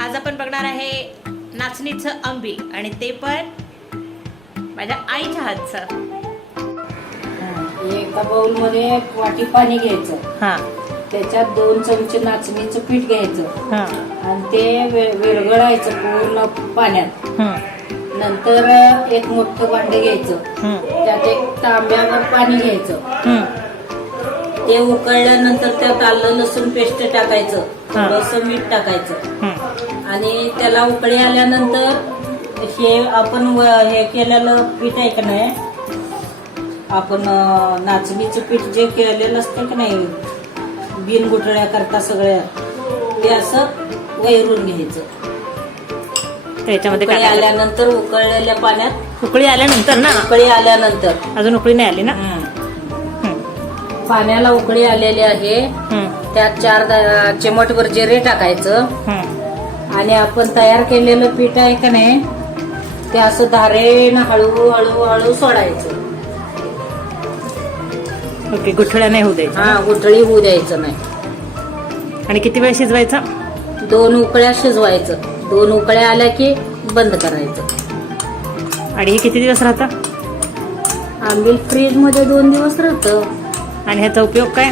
आज आपण बघणार आहे नाचणीचं आंबील आणि ते पण माझ्या आईच्या हातचं. एका बाउलमध्ये वाटी पाणी घ्यायचं. हा. त्याच्यात दोन चमचे नाचणीचं पीठ घ्यायचं. हा. आणि ते वे- विरघळायचं पूर्ण पाण्यात. हम्म, नंतर एक मोठं भांडे घ्यायचं. हम्म, त्यात एक तांब्यावर पाणी घ्यायचं. हम्म. ते उकळल्यानंतर त्यात आलं लसूण पेस्ट टाकायचं. थोडंसं मीठ टाकायचं. आणि त्याला उकळी आल्यानंतर हे आपण हे केलेलं पीठ आहे का नाही? आपण नाचणीचं पीठ जे केलेलं असतं की नाही? बिन गुठळ्या करता सगळ्या ते असं वैरून घ्यायचं. त्याच्यामध्ये उकळी आल्यानंतर उकळलेल्या पाण्यात उकळी आल्यानंतर ना? उकळी आल्यानंतर. अजून उकळी नाही आली ना? पाण्याला उकळी आलेली आहे. त्यात चार दा- चिमटभर जिरे टाकायचं. आणि आपण तयार केलेलं पीठ आहे का नाही ते असं धारेनं हळू हळू हळू सोडायचं. ओके गुठळ्या नाही होऊ द्यायच्या. हा गुठळी होऊ द्यायचं नाही. आणि किती वेळ शिजवायचा? दोन उकळ्या शिजवायचं. दोन उकळ्या आल्या की बंद करायचं. आणि हे किती दिवस राहतं? आंबील फ्रीजमध्ये दोन दिवस राहतं. आणि ह्याचा उपयोग काय?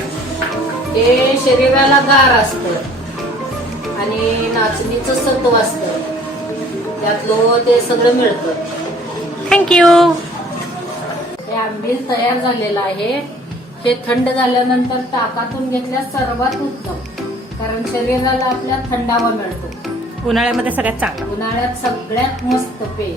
ते शरीराला गार असतं आणि नाचणीचं सत्व असतं. त्यात लोह ते सगळं मिळतं. थँक्यू हे आंबील तयार झालेलं आहे. हे थंड झाल्यानंतर ताकातून घेतल्यास सर्वात उत्तम कारण शरीराला आपल्या थंडावा मिळतो. उन्हाळ्यामध्ये सगळ्यात चांगला. उन्हाळ्यात सगळ्यात मस्त पेय.